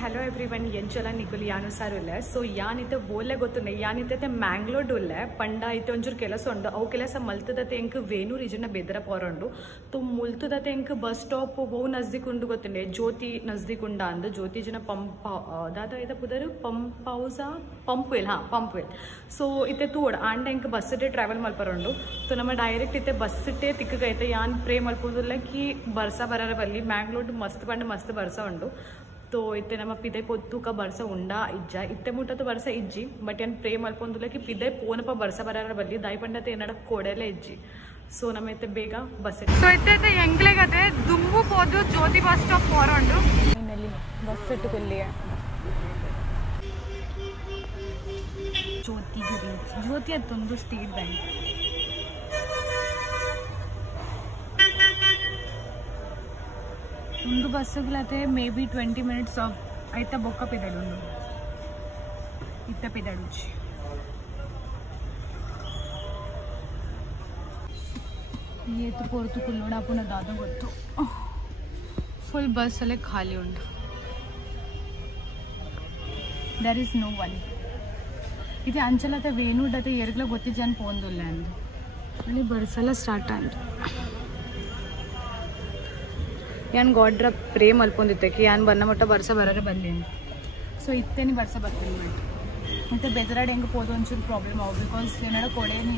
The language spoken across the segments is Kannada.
हेलो एवरीवन ಎಂಚಲ ನಿಕುಲ್ ಯಾನುಸಾರುಲ್ಲ ಸೊ ಯಾನಿತೆ ಬೋಲೆ ಗೊತ್ತುಂಡೆ ಯಾನಿತೆ ಮ್ಯಾಂಗ್ಳೂರ್ ಡುಲ್ಲೆ ಪಂಡ ಐತೆ ಒಂಚೂರು ಕೆಲಸ ಉಂಡು ಅವು ಕೆಲಸ ಮಲ್ತದತೆ ಎಂಕ್ ವೇಣೂರ್ ಇಜನ ಬೆದರ ಪೋರಂಡು ತು ಮುಲ್ತದತೆ ಎಂಕ್ ಬಸ್ ಸ್ಟಾಪ್ ಬಹು ನಜ್ದೀಕ್ ಉಂಡು ಗೊತ್ತುಂಡೆ ಜ್ಯೋತಿ ನಜ್ದೀಕ್ ಉಂಡ ಅಂದು ಜ್ಯೋತಿ ಜನ ಪಂಪ್ ದಾದ ಐತ ಪುದರು ಪಂಪ್ ಹೌಸಾ pump well pump well so ಇತ್ತೆ ತೂಡ್ ಆಂಡ ಎಂಕ್ ಬಸ್ ಇಟ್ಟೆ ಟ್ರಾವೆಲ್ ಮಲ್ಪರಂಡು ಸೊ ನಮ್ಮ ಡೈರೆಕ್ಟ್ ಇತ್ತೆ ಬಸ್ ಇಟ್ಟೆ ತಿಕ್ಕಗೈತೆ ಯಾನ್ ಪ್ರೇ ಮಲ್ಪೋದಿಲ್ಲ ಕಿ ಬರ್ಸ ಬರರ ಬಲ್ಲಿ ಮ್ಯಾಂಗ್ಳೂರ್ ಮಸ್ತ್ ಪಂಡ ಮಸ್ತ್ ಬರ್ಸ ಉಂಡು तो इतने नम पिदे पोतु का बरसा उंडा इज्जा इतने मुट्टा तो बरसा इज्जी बट यान प्रेम अल्पोंदुला कि पिदे पोन प बरसा बरार बल्ली दाई पंडते एनड कोडेले इज्जी सो नम इते बेगा बस सो इते ಎಂಗ್ಲೆ ಗತೆ ದುಂಬು ಪೋದು ಜ್ಯೋತಿ ಬಸ್ ಸ್ಟಾಪ್ ಪೋರಂಡು ಫೈನಲಿ ಬಸ್ ಇಟ್ಟು ಕೊಲ್ಲಿಯ ಜ್ಯೋತಿ ಗಿರಿ ಜ್ಯೋತಿ ಅತ್ತೊಂದು ಸ್ಟೇಟ್ ಬ್ಯಾಂಕ್ ಒಂದು ಬಸ್ಸುಗಳತೆ ಮೇ ಬಿ 20 minutes ಆಫ್ ಐತ ಬೊಕ್ಕ ಪಿದಡು ಇತ್ತ ಪಿದಡುಚಿ ಏತು ಪೋರ್ತು ಕುಲ್ಲೋಣ ಪುನ ದಾದ ಗೊತ್ತು ಫುಲ್ ಬಸ್ ಅಲ್ಲೇ ಖಾಲಿ ಉಂಟು ದರ್ ಇಸ್ ನೋ ಒನ್ ಇದು ಅಂಚಲತೆ ವೇಣೂಡತೆ ಎರಗ್ಲ ಗೊತ್ತಿ ಜನ ಪೋಂದುಲ್ಲ ಅಂದು ಅಲ್ಲಿ ಬರ್ಸಲ್ಲ ಸ್ಟಾರ್ಟ್ ಆಯ್ತು यान गॉड्र प्रेम अल्पोंदित्ते कि यान बन्न मोट्ಟ ಬರ್ಸ ಬರರೆ ಬಲ್ಲಿ ಸೊ ಇತ್ತೇನಿ ಬರ್ಸ ಬರ್ತೀನಿ ಮತ್ತೆ ಬೆದರಾಡ್ ಹೆಂಗೆ ಪೋದು ಒಂಚೂರು ಪ್ರಾಬ್ಲಮ್ ಆವು ಬಿಕಾಸ್ ಏನಡ ಕೊಡೇನಿ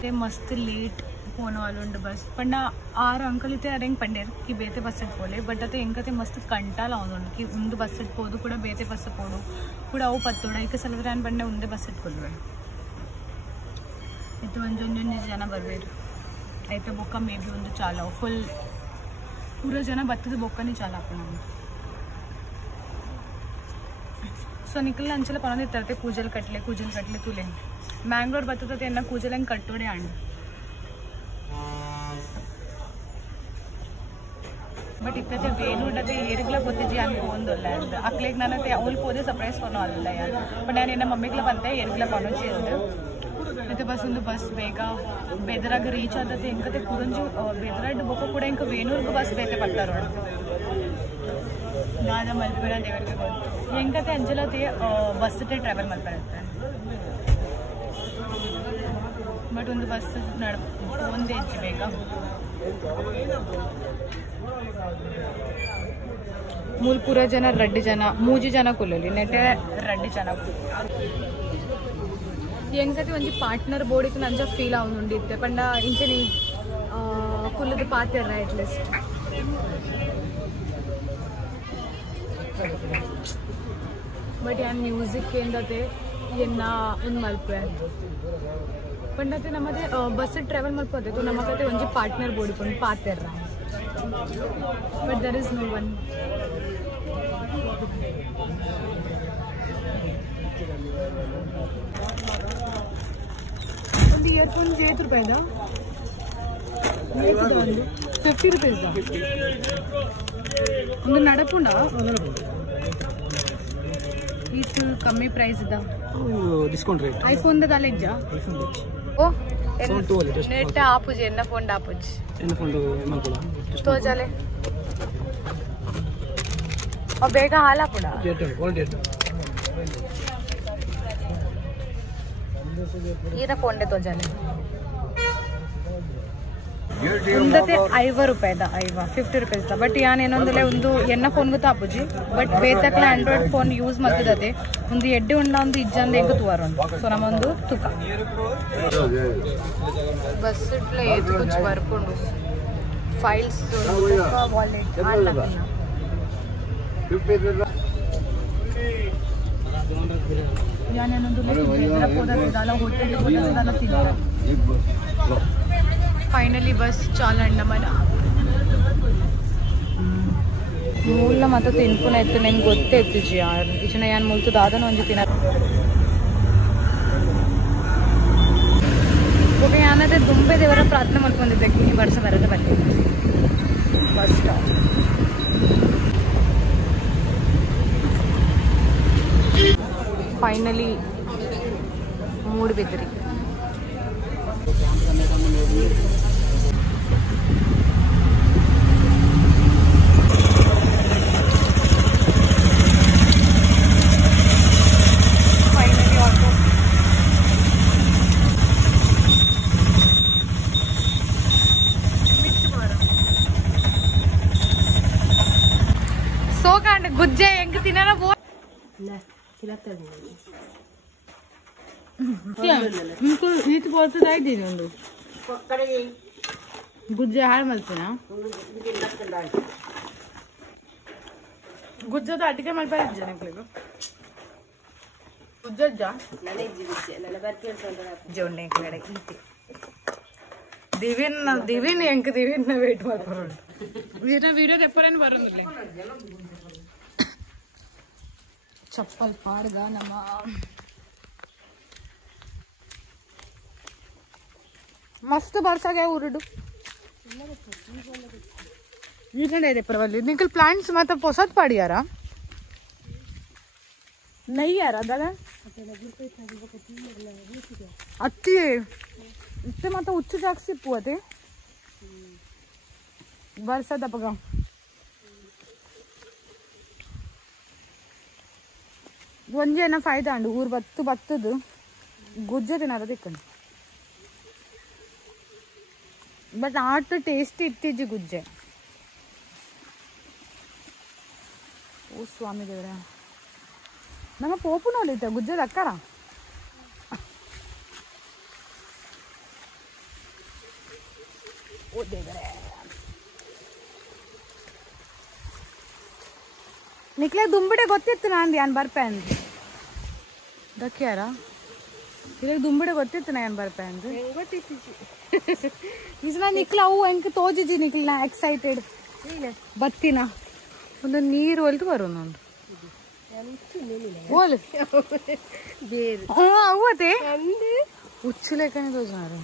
ते मस्त लेट पोन वालुंड बस पण आर अंकल इते अरेंग पंडेर कि बेते बस पोले बट अते ಎಂಕತೆ ಮಸ್ತ್ ಕಂಟಾಲ ಆವೊಂದು कि ಉಂದು ಬಸ್ ಪೋದು ಕೂಡ ಬೇತೆ ಬಸ್ ಪೋಡು ಕೂಡ ಅವು ಪತ್ತೋಡ ಈಗ ಸಲವರಾನ್ ಬಂಡೆ ಉಂದೆ ಬಸ್ ಕೊಲ್ವೆ ಇದು ಒಂದೊಂದು ಜನ ಬರಬೇಕು ಐತೆ ಬೊಕ್ಕ ಮೇ ಬಿ ಒಂದು ಚಾಲ ಫುಲ್ ಪೂರ ಜನ ಬತ್ತದ ಬೊಕ್ಕನೇ ಚಾಲ ಹಾಕೋಣ ಸೊ ನಿಕಲ್ ಅಂಚಲ ಪರೊಂದಿರ್ತಾರೆ ಕೂಜಲ್ ಕಟ್ಲೆ ತುಲೆ ಮ್ಯಾಂಗ್ಳೂರ್ ಬತ್ತದ ಎನ್ನ ಕೂಜಲ್ ಹೆಂಗೆ ಕಟ್ಟೋಡೆ ಅಂಡ್ ಬಟ್ ಇತ್ತತೆ ವೇಣೂಡತೆ ಏರಿಗ್ಲ ಗೊತ್ತಿಜಿ ಅನ್ಕೊಂದಲ್ಲ ಅಂದ ಅಕ್ಲೆಗ್ ನಾನತೆ ಅವಳು ಪೋದೆ ಸರ್ಪ್ರೈಸ್ ಕೊನೋ ಅಲ್ಲ ಯಾರು ಬಟ್ ನಾನು ಎನ್ನ ಮಮ್ಮಿಗ್ಲ ಬಂದೆ ಏರಿಗ್ಲ ಕೊನೋಚಿ ಅಂದೆ ಮತ್ತೆ ಬಸ್ ಒಂದು ಬಸ್ ಬೇಗ ಬೆದರಾಗ ರೀಚ್ ಆದತೆ ಎಂಕತೆ ಕುರಂಜು ಬೆದರಾಡ್ ಬೊಕ್ಕ ಕೂಡ ಎಂಕ ವೇಣೂರ್ಗೂ ಬಸ್ ಬೇತೆ ಬರ್ತಾರ ನಾದ ಮಲ್ಪುರ ದೇವರಿಗೆ ಗೊತ್ತು ಎಂಕತೆ ಅಂಜಲತೆ ಬಸ್ ಟೆ ಟ್ರಾವೆಲ್ ಮಲ್ಪರುತ್ತೆ ಬಟ್ ಒಂದು ಬಸ್ ಒಂದೇ ಹೆಜ್ಜೆ ಬೇಗ ಮೂಲ್ಪುರ ಜನ ರಡ್ಡಿ ಜನ ಮೂಜಿ ಜನ ಕುಲ್ಲಲಿ ನೆಟೆ ರಡ್ಡಿ ಜನ ಎಂಕತೆ ಒಂಜಿ ಪಾರ್ಟ್ನರ್ ಬೋಡಿಗೆ ನಂಜ ಫೀಲ್ ಆವೊಂದುಂಡಿತ್ತೆ ಪಂಡ ಇಂಚನಿ ಕುಲ್ಲದ ಪಾತೆರ್ರ ಅಟ್ಲೀಸ್ಟ್ ಬಟ್ ಯಾನ್ ಮ್ಯೂಸಿಕ್ ಎಂದತೆ ಎನ್ನ ಒಂದು ಮಲ್ಪೆ ಪಂಡತೆ ನಮ್ಮದೇ ಬಸ್ ಟ್ರಾವೆಲ್ ಮಲ್ಪದೆ ತು ನಮಗತೆ ಒಂಜಿ ಪಾರ್ಟ್ನರ್ ಬೋಡಿಕೊಂಡು ಪಾತೆರ್ರ but there is no one ಒಂದು ಇಯರ್ಫೋನ್ 8 ರೂಪಾಯಿದ 50 ರೂಪಾಯಿದ ಒಂದು ನಡಪುಂಡ ಇಷ್ಟು ಕಮ್ಮಿ ಪ್ರೈಸ್ ಇದ ಡಿಸ್ಕೌಂಟ್ ರೇಟ್ ಐಫೋನ್ ದ ದಾಲೆಜ್ಜ ಓ ನೆಟ್ ಆಪುಜಿ ಎನ್ನ ಫೋನ್ ಆಪುಜಿ ಎನ್ನ ಫೋನ್ ಮಂಕುಳ ತೋಜಾಲೆ ಅ ಬೇಗ ಹಾಲಾಪುಡ ಡೇಟ್ ಆಲ್ ಡೇಟ್ ಈನ ಫೋನ್ ಡೆ ತೋಜಾಲೆ ಒಂದತೆ 5 ರೂಪಾಯಿದ 50 ರೂಪಾಯಿಸ್ ಬಟ್ ಯಾನ್ ಏನೊಂದಲೆ ಒಂದು ಎನ್ನ ಫೋನ್ ಗೊತ್ತ ಆಪುಜಿ ಬಟ್ ಬೇತಕ್ಲ ಆಂಡ್ರಾಯ್ಡ್ ಫೋನ್ ಯೂಸ್ ಮಾಡ್ತದತೆ ಒಂದು ಎಡ್ಡೆ ಉಂಡ ಒಂದು ಇಜ್ಜಂದ ಎಂಗ ತುವಾರೊಂದು ಸೊ ನಮ್ಮೊಂದು ತುಕ ಬಸ್ ಇಟ್ಲ ಏತ್ ಕುಚ್ ಬರ್ಕೊಂಡು ಫೈಲ್ಸ್ ವಾಲೆಟ್ ಆಲ್ಲ ಯಾನೇನೊಂದು ಹೋದಲ್ಲ ಹೋಟೆಲ್ ಹೋದಲ್ಲ ತಿಂತಾರೆ ಫೈನಲಿ ಬಸ್ ಚಾಲಣ್ಣ ಮನ ಮೂಲ ಮತ್ತೆ ತಿನ್ಪುನ ಇತ್ತು ನಂಗೆ ಗೊತ್ತೇ ಇತ್ತು ಜಿ ಯಾರು ಇಚನ ಯಾನ್ ಮುಲ್ತು ದಾದನ ಒಂಜಿ ತಿನ್ನ ಓಕೆ ಯಾನದೆ ದುಂಬೆ ದೇವರ ಪ್ರಾರ್ಥನೆ ಮಾಡ್ಕೊಂಡಿದ್ದಕ್ಕೆ ಈ ವರ್ಷ ಬರೋದು ಬಂದಿದ್ದೆ ಬಸ್ ಸ್ಟಾಪ್ ಫೈನಲಿ ಮೂಡುಬಿದ್ರಿ ಈತ ಬೋಲ್ತದ ಇದ್ದೀನಿ ಒಂದು ಗುಜ್ಜೆ ಹಾಳು ಮಲ್ತೀನ ಗುಜ್ಜದ ಅಟ್ಟಿಗೆ ಮಲ್ಪಾರಿದ್ದೆ ನನಗೆ ಗುಜ್ಜಜ್ಜ ಜೋಣ್ಣೆ ಕಡೆ ಈತಿ ದಿವಿನ್ ಎಂಕ್ ದಿವಿನ್ ವೇಟ್ ಮಾಡ್ಕೊಂಡು వీడియో ఎప్పుడైనా బరుందిలే ಚಪ್ಪಲ್ ಪಾಡ್ದ ನಮ್ಮ ಮಸ್ತ್ ಬರ್ಸಾಗ ಉರುಡು ಈ ಕಡೆ ಇದೆ ಪರವಾಗಿ ನಿಂಕಲ್ ಪ್ಲಾಂಟ್ಸ್ ಮತ್ತೆ ಹೊಸದ್ ಪಾಡಿಯಾರ ನೈ ಯಾರ ಅದಾಗ ಅತ್ತಿ ಇತ್ತೆ ಮತ್ತೆ ಹುಚ್ಚು ಜಾಸ್ತಿ ಪೂವತೆ ಬರ್ಸದ ಪಗ ಒಂಜೇನ ಫಾಯ್ದ ಅಂಡು ಊರ್ ಬತ್ತದು ಗುಜ್ಜೆ ತಿನ್ನದ ತಿಕ್ಕಂಡು ಬಟ್ ಆಟ್ ಟೇಸ್ಟ್ ಇತ್ತಿಜ್ಜಿ ಗುಜ್ಜೆ ಓ ಸ್ವಾಮಿ ದೇವ್ರ ನಮ್ಮ ಪೋಪು ನೋಡಿತ್ತ ಗುಜ್ಜೆ ಅಕ್ಕಾರ ಓ ದೇವರೇ ನಿಕ್ಲೆ ದುಂಬಿಡೆ ಗೊತ್ತಿತ್ತು ನಾನು ಏನ್ ಬರ್ಪೆ ಅಂದ್ ದಕ್ಕ್ಯಾರ ಇವಾಗ ದುಂಬಿಡೆ ಗೊತ್ತಿತ್ತು ನಾ ಏನ್ ಬರ್ಪೆ ಅಂದ್ ಈಸ್ ನಾ ನಿಕ್ಲ ಅವು ಹೆಂಗ್ ತೋಜಿಜಿ ನಿಕ್ಲ ನಾ ಎಕ್ಸೈಟೆಡ್ ಬತ್ತಿನ ಒಂದು ನೀರು ಒಲ್ದು ಬರೋ ನಾನು ಬೋಲ್ ಅವತ್ತೆ ಹುಚ್ಚು ಲೆಕ್ಕನೆ ತೋಜಾರು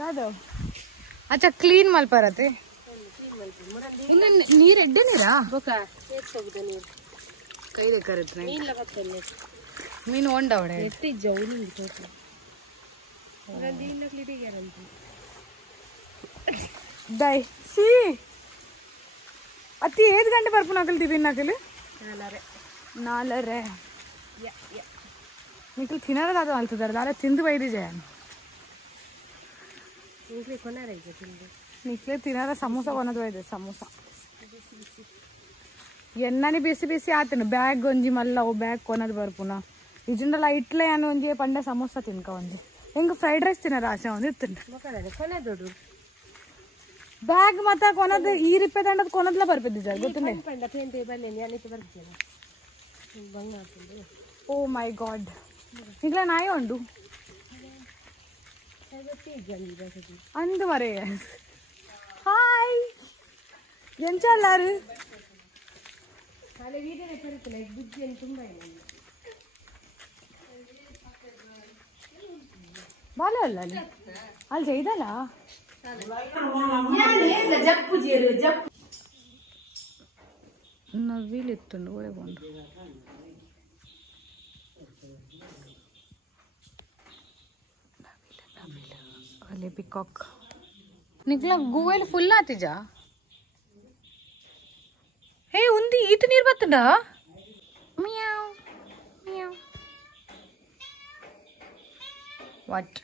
ದಾದ अच्छा क्लीन मलपारते इन्न नीर एड्डे नीरा बोका कई दे करत नहीं मीन लगतले मीन ओंडवडे एत्ति जौनी इतोते रंदी नकली ग्यारंटी दೈ सी अति 5 ಗಂಟೆ ಬರ್ಪು ನಕಲ್ ದಿಬಿನ್ ನಕಲ್ ನಾಲರೆ ಯಾ ಯಾ ನಿಕಲ್ ತಿನಾರ ದಾದ ಅಲ್ತದರ ದಾರ ತಿಂದು ಬೈದಿಜೆ ನಿಕ್ಲೆ ತಿನ್ನಾರ ಸಮೋಸ ಕೊನದು ಇದೆ ಸಮೋಸ ಎನ್ನನಿ ಬಿಸಿ ಬಿಸಿ ಆತನು ಬ್ಯಾಗ್ ಒಂಜಿ ಮಲ್ಲ ಅವು ಬ್ಯಾಗ್ ಕೊನದು ಬರ್ಪುನ ಇಜುಂಡಲ ಇಟ್ಲೆ ಅನ್ನು ಒಂಜಿ ಪಂಡ ಸಮೋಸ ತಿನ್ಕ ಒಂಜಿ ಹೆಂಗ ಫ್ರೈಡ್ ರೈಸ್ ತಿನ್ನಾರ ಆಸೆ ಒಂದು ಇತ್ತು ಬ್ಯಾಗ್ ಮತ್ತ ಕೊನದು ಈ ರಿಪ್ಪೆ ದಂಡದ ಕೊನದ್ಲ ಬರ್ಪಿದ್ದ ಗೊತ್ತುಂಡೆ ಓ ಮೈ ಗಾಡ್ ಇಗ್ಲ ನಾಯಿ ಉಂಡು ಅಂದು ಮರೆ ಹಾಯ್ ಎಂಚಲ್ಲಾರು ಬಾಲ ಅಲ್ಲ ಅಲ್ಲಿ ಅಲ್ಲಿ ಜೈದಲ್ಲ ನವಿಲಿತ್ತುಂಡು ಒಳಗೊಂಡು अले पिकॉक निकला गूवेल फुल आती जा हे उंदी ईत नीर बत्तंडा मियाव मियाव व्हाट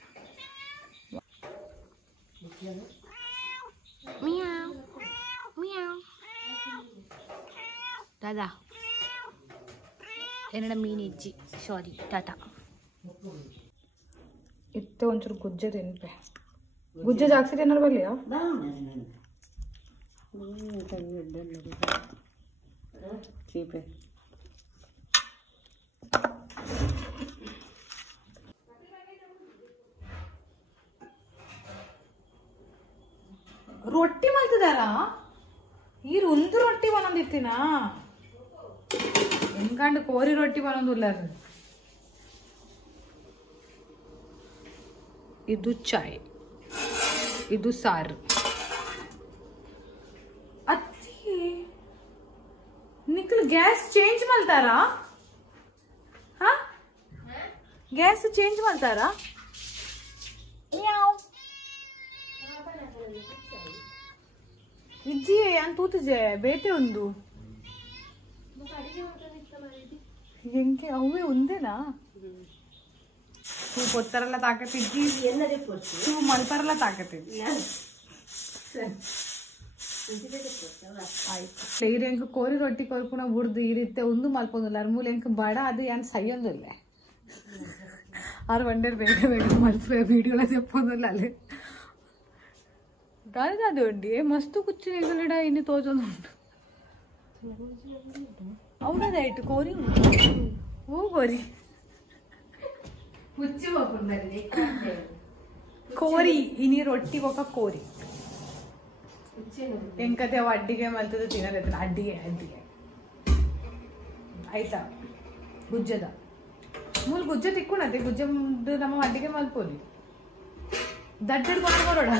मियाव मियाव दादा ಏನಡ ಮೀನ್ ಇಜ್ಜಿ ಸಾರಿ ಟಾಟಾ ಇತ್ತೆ ಒಂಚೂರು ಗುಜ್ಜೆ ತಿನ್ಪೆ ಗುಜ್ಜೆ ಜಾಸ್ತಿ ತಿನ್ನೋರು ಬಲ್ಲಿಯಾ ಚೀಪೆ ರೊಟ್ಟಿ ಮಾಡ್ತಿದಾರಾ ಈ ಒಂದು ರೊಟ್ಟಿ ಒಂದೊಂದಿತ್ತಿನ ಹೆಂಗಂಡು ಕೋರಿ ರೊಟ್ಟಿ ಒಂದೊಂದಿಲ್ಲ ಇದು ಚಾಯ್ ಇದು ಸಾರು ಅತ್ತಿ ನಿಖಲ್ ಗ್ಯಾಸ್ ಚೇಂಜ್ ಮಾಡ್ತಾರಾ ಹಾ ಗ್ಯಾಸ್ ಚೇಂಜ್ ಮಾಡ್ತಾರಾ ಇಜ್ಜಿ ಅಂತ ತೂತಿಜೆ ಬೇತೆ ಒಂದು ಹೆಂಗೆ ಅವೇ ಒಂದೇನಾ तू पोतरला ताकतीची तू मलपरला ताकतीची ಆಯ್ತು ಎಂಕ್ ಕೋರಿ ರೊಟ್ಟಿ ಕೊರ್ಪುನ ಬುಡ್ದು ಈ ರೀತಿ ಒಂದು ಮಲ್ಪೊಂದಿಲ್ಲ ಮೂಲೆ ಎಂಕ್ ಬಡ ಅದು ಏನ್ ಸಯ್ಯೊಂದಿಲ್ಲ ಆರು ಬಂಡೇರು ಬೇಗ ಬೇಗ ಮಲ್ಪೆ ವೀಡಿಯೋಲ చెప్పొందిಲ್ಲ ಅಲ್ಲಿ ದಾದ ಅದು ಉಂಡಿ ಮಸ್ತು ಕುಚ್ಚಿ ನಿಗಲಿಡ ಇನ್ನು ತೋಜೊಂದುಂಟು అవునదైట్ కోరి ఓ కోరి ముచ్చి పోకుందండి కోరి ఇని రొಟ್ಟಿ ఒక కోరి ಎಂಕತೆ ಅಡ್ಡಿಗೆ ಮಲ್ತದ ತಿನ್ನದ ಅಡ್ಡಿಗೆ ಆಯ್ತಾ ಗುಜ್ಜದ ಮೂಲ ಗುಜ್ಜ ತಿಕ್ಕೊಂಡತೆ ಗುಜ್ಜ ನಮ್ಮ ಅಡ್ಡಿಗೆ ಮಲ್ಪೋಲಿ ದಡ್ಡಡ್ ಕೊಂಡು ಬರೋಡ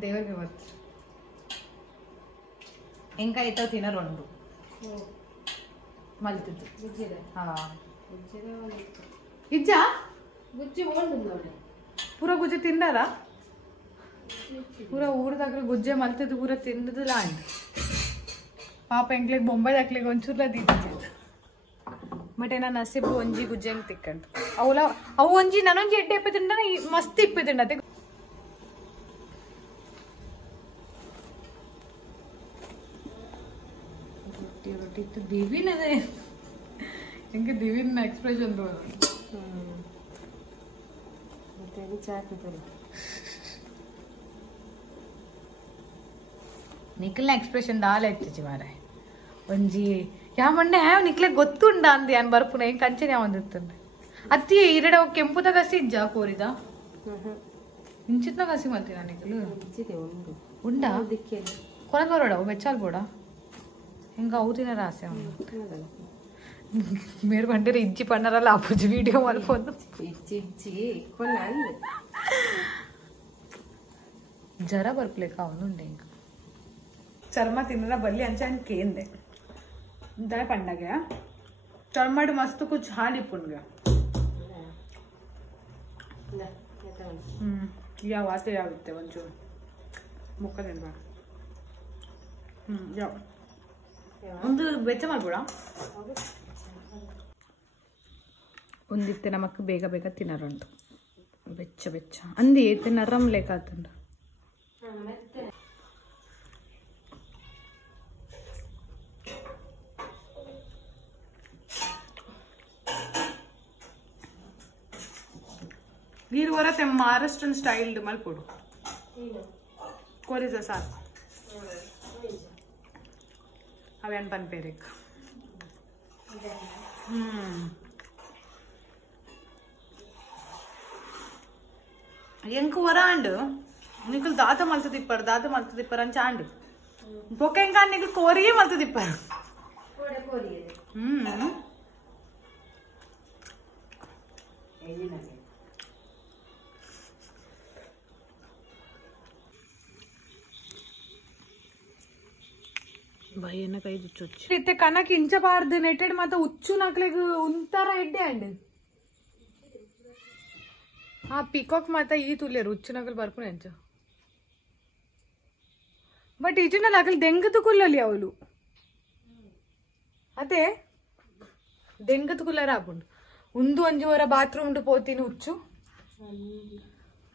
ದೇವರಿಗೆ ಗೊತ್ತು ఇంకా అయితే తిన రెండు మల్తుంది ఇజ్జా గుజ్జి పూర గుజ్జ తిన్నారా పూర ఊరు దగ్గర గుజ్జೆ మల్తుంది పూర తిన్నదిలా అండి ಪಾಪ ಎಂಕ್ಲೆಗ್ ಬೊಂಬೈ ದಾಕ್ಲೆಗ್ ಒಂಚೂರ್ಲ ದಿದ್ದಿದ್ದ ಬಟ್ ಏನ ನಸೀಬು ಒಂಜಿ ಗುಜ್ಜೆಂಗ್ ತಿಕ್ಕಂಡು ಅವು ಒಂಜಿ ನಾನೊಂಜಿ ಎಡ್ಡೆ ಇಪ್ಪೆ ತಿಂಡ ಮಸ್ತ್ ಇಪ್ಪೆ ತಿಂಡತೆ ರೊಟ್ಟಿ ದಿವಿನ್ ಅದೇ ಹೆಂಗೆ ದಿವಿನ್ ಎಕ್ಸ್ಪ್ರೆಷನ್ ನಿಖಿಲ್ನ ಎಕ್ಸ್ಪ್ರೆಷನ್ ದಾಲ ಎತ್ತಿಚ್ಚಿ ಮಾರೆ ಒಂಜಿ ಯಾ ಮೊನ್ನೆ ನಿಖಿಲೆ ಗೊತ್ತುಂಡ ಅಂದಿ ಅನ್ ಬರ್ಪುನ ಹೆಂಗ್ ಕಂಚನೆ ಒಂದಿತ್ತಂದೆ ಅತ್ತಿ ಇರಡ ಕೆಂಪುದ ಕಸಿ ಇಜ್ಜ ಕೋರಿದ ಇಂಚಿತ್ನ ಕಸಿ ಮಲ್ತೀನ ನಿಖಿಲು ಉಂಡ ಕೊನದ ಬರೋಡ ಬೆಚ್ಚಾಲ್ ಬೋಡ ಹೆಂಗ అవుతిన రాసే మీరు పంటరు ఇచ్చి పన్నారా లాపొచ్చు వీడియో మల్పోదు ఇచ్చి కొన్నాళ్ళు ಜರ ಬರ್ಪ್ಲೇಕ ಅವನುಂಡೆ ಇಂಕ ಚರ್ಮ ತಿನ್ನರ ಬಲ್ಲಿ ಅಂಚೆ ಕೇಂದೆ ದಾಯ ಪಂಡಗೆ ಚರ್ಮಡ್ ಮಸ್ತ್ ಕುಚ್ ಹಾಲು ಇಪ್ಪುನ್ಗೆ ಯಾವ ವಾಸೆ ಯಾಗುತ್ತೆ ಒಂಚೂರು ಮುಖ ತಿನ್ಬೇಡ ಯಾವ ಒಂದು ಬೆಚ್ಚ ಮಾಡ್ಬೋಡ ಒಂದಿತ್ತೆ ನಮಕ್ ಬೇಗ ಬೇಗ ತಿನ್ನರುಂಟು ಬೆಚ್ಚ ಬೆಚ್ಚ ಅಂದಿ ಏತೆ ನರಂ ಲೇಕ ಆತುಂಡು ಗೀರು ವರತೆ ಮಹಾರಾಷ್ಟ್ರನ್ ಸ್ಟೈಲ್ಡ್ ಮಲ್ಪೊಡು ಕೋರಿದ ಸಾಕು ಅವೇನ್ ಪನ್ಪೇರಿಕ್ ಎಂಕ್ ವರಾಂಡ್ ನಿಖಲ್ ದಾತ ಮಲ್ತದಿಪ್ಪರ್ ಅಂತ ಆಂಡ್ ಬೊಕ್ಕ ಎಂಕ ನಿಖಲ್ ಕೋರಿಗೆ ಮಲ್ತದಿಪ್ಪರ್ ಭಯನ ಕೈ ಚುಚ್ಚು ಇತ್ತೆ ಕನಕ ಇಂಚಬಾರ್ದು ನೆಟ್ಟೆಡ್ ಮಾತ ಉಚ್ಚು ನಕ್ಲೆಗ್ ಉಂತಾರ ಎಡ್ಡೆ ಅಂಡ್ ಆ ಪಿಕಾಕ್ ಮಾತ ಈ ತುಲ್ಲೇರು ಉಚ್ಚು ನಕಲ್ ಬರ್ಪುನ ಎಂಚ ಬಟ್ ಈಚಿನ ನಕಲ್ ದೆಂಗತು ಕುಲ್ಲಲಿ ಅವಳು ಅದೇ ದೆಂಗತು ಕುಲ್ಲರ ಹಾಕೊಂಡು ಒಂದು ಒಂಜುವರ ಬಾತ್ರೂಮ್ ಪೋತೀನಿ ಉಚ್ಚು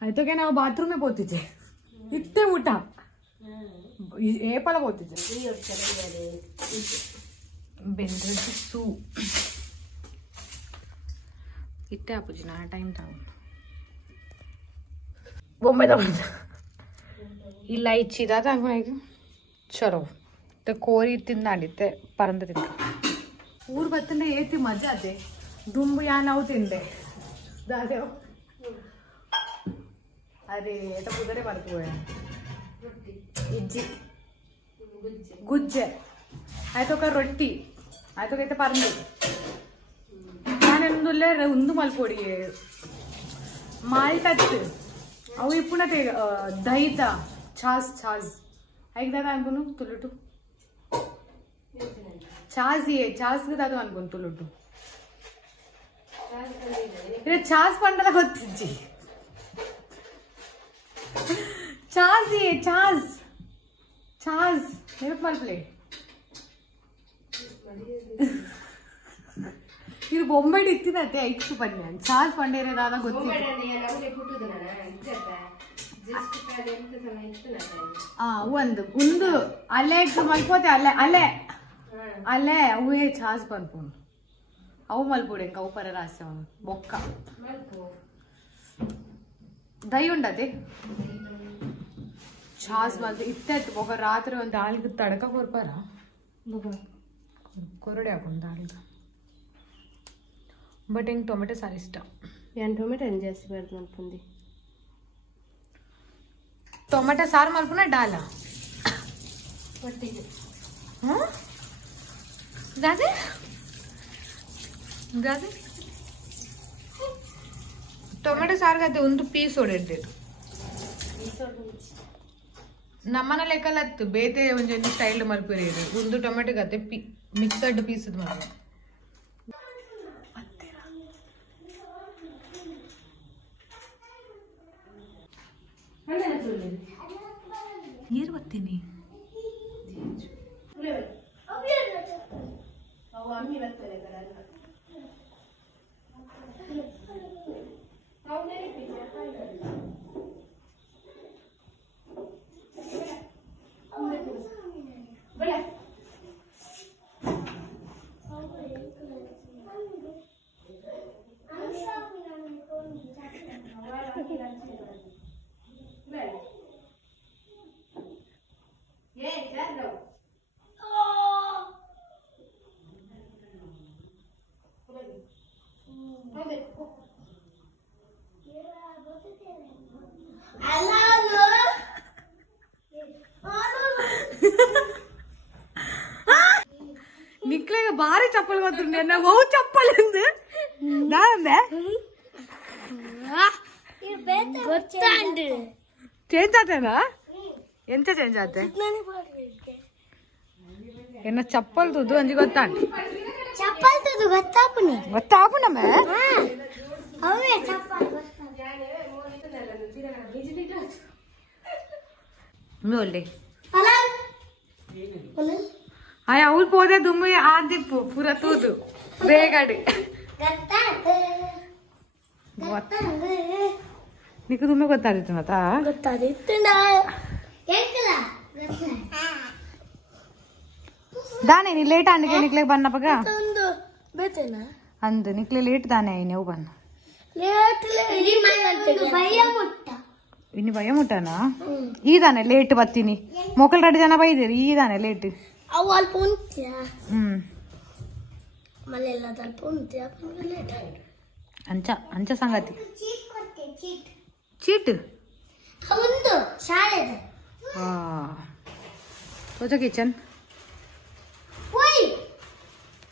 ಆಯ್ತೋಕೆ ನಾವು ಬಾತ್ರೂಮೇ ಪೋತಿದ್ದೆ ಇತ್ತೆ ಊಟ ಏಪಲ పోతుంది ಬೆಂದ್ರದ್ದು ಸೂ ಇಟ್ಟೆ ಆಪುಜಿ ನಾ ಟೈಮ್ ತಾವು ಬೊಂಬೆ ತಗೊಂಡ ಇಲ್ಲ ಇಚ್ಚಿದಾದ ಹಂಗ ಚಲೋ ಕೋರಿ ತಿಂದಾಡಿತ್ತೆ ಪರಂದ ತಿಂದ ಊರ್ ಬತ್ತಂಡೆ ಏತಿ ಮಜಾ ಅದೇ ದುಂಬು ಯಾ ನಾವು ತಿಂದೆ ದಾದೇವ್ ಅದೇ ಏಟ ಕುದರೆ ಬರ್ತೀವಿ ಇಜ್ಜಿ ಗುಜ್ಜೆ ಆಯ್ತೊಕ ರೊಟ್ಟಿ ಆಯ್ತೊಕೈತೆ ಪರಂದಿ ನಾನೆಂದುಲ್ಲೇ ಉಂದು ಮಲ್ಪೊಡಿ ಮಾಲ್ಟತ್ತು ಅವು ಇಪ್ಪುನತೆ ದಹಿತ ಛಾಸ್ ಐಕ್ದಾದ ಅನ್ಕೊನು ತುಳುಟು ಛಾಸ್ಗೆ ದಾದ ಅನ್ಕೊನು ತುಳುಟು ಛಾಸ್ ಪಂಡದ ಗೊತ್ತಿಜ್ಜಿ ಛಾಸ್ ನೆನಪು ಮಲ್ಪಲೆ ಇದು ಬೊಂಬೆಡ್ ಇತ್ತಿನತ್ತೆ ಐಕ್ಸು ಪನ್ನೆ ಛಾಸ್ ಪಂಡೇರೆ ದಾದ ಗೊತ್ತಿಲ್ಲ ಒಂದು ಅಲ್ಲೇ ಮಲ್ಕೋತೆ ಅಲ್ಲೇ ಅಲ್ಲೇ ಅಲ್ಲೇ ಅವೇ ಚಾಸ್ ಪನ್ಪುನ್ ಅವು ಮಲ್ಪುಡು ಎಂಕ ಅವು ಪರ ರಾಸ್ಯ ಬೊಕ್ಕ ದೈ ಉಂಡದೆ ಚಾಸ್ ಮಲ್ತು ಇತ್ತು ಬೊಕ್ಕ ರಾತ್ರಿ ಒಂದು ದಾಲ್ಗೆ ತಡಕ ಕೊರ್ಪಾರ ಕೊರಡೆ ಹಾಕೊಂಡು ದಾಲ್ಗೆ ಬಟ್ ಹೆಂಗೆ ಟೊಮೆಟೊ ಸಾರು ಇಷ್ಟ ಏನು ಟೊಮೆಟೊ ಏನು ಜಾಸ್ತಿ ಬರ್ದು ಅನ್ಕೊಂಡಿ ಟೊಮೆಟೊ ಸಾರು ಮಲ್ಪುನ ಡಾಲ ಒಟ್ಟಿಗೆ ದಾದೆ ದಾದೆ ಟೊಮೆಟೊ ಸಾರ್ಗತ್ತೆ ಒಂದು ಪೀಸ್ ಹೊಡೆಡ್ಡು ನಮ್ಮನ ಲೆಕ್ಕಲತ್ತು ಬೇತೆ ಒಂಜೊಂದು ಸ್ಟೈಲ್ ಮಲ್ಪುರಿ ಒಂದು ಟೊಮೆಟೊ ಗತ್ತೆ ಮಿಕ್ಸಡ್ ಪೀಸ್ ಮರ ನೀರು ಬರ್ತೀನಿ ನಿಕ್ಲೆಗೆ ಭಾರಿ ಚಪ್ಪಲ್ ಗೊತ್ತುಂಡೆ ನಾವು ಚಪ್ಪಲ್ ನಾಂದೆ ಚೇಂಜ್ ಆತೇನಾ ಎಂತ ಚೇಂಜ್ ಆತೆ ಎನ್ನ ಚಪ್ಪಲ್ ತುದು ಅಂಜಿ ಗೊತ್ತಾಂಡಿ ಚಪ್ಪಲ್ ತುದು ಗೊತ್ತಾಪುನಿ ಗೊತ್ತಾಪುನಮ್ಮೆ ಅವೇ ಚಪ್ಪಲ್ ನೋಡ್ಲಿ ಆಯ ಅವ್ರು ಪೋದೆ ದುಮ್ಮಿ ಆದಿಪ್ಪು ಪೂರ ತೂದು ಬೇಗಡಿ ನಿಕ್ಕು ದುಮ್ಮಿ ಗೊತ್ತಾದಿತ್ತು ಮತ್ತ ಗೊತ್ತಾದಿತ್ತು ದಾನೆ ನೀ ಲೇಟ್ ಅಂಡಿಗೆ ನಿಕ್ಲೆ ಬನ್ನ ಪಗ ಒಂದು ಬೇತೇನಾ ಅಂದ್ ನಿಕ್ಲೆ ಲೇಟ್ ದಾನೆ ನೀವು ಬನ್ನ ಲೇಟ್ ಭಯ ಮುಟ್ಟ ಇನ್ನು ಭಯ ಮುಟ್ಟನಾ ಈದಾನೆ ಲೇಟ್ ಬತ್ತೀನಿ ಮೊಕಲ್ 2 ಜನ ಬೈದಿರಿ ಈದಾನೆ ಲೇಟ್ ಅವು ಅಲ್ಪ ಉಂತ್ಯಾ ಮಳೆಲ್ಲ ಅಲ್ಪ ಉಂತ್ಯಾ ಲೇಟ್ ಅಂಚ ಅಂಚ ಸಂಗತಿ ಚೀಟ್ ಒಂದು ಶಾಲೆದ ತೋಚ ಕಿಚನ್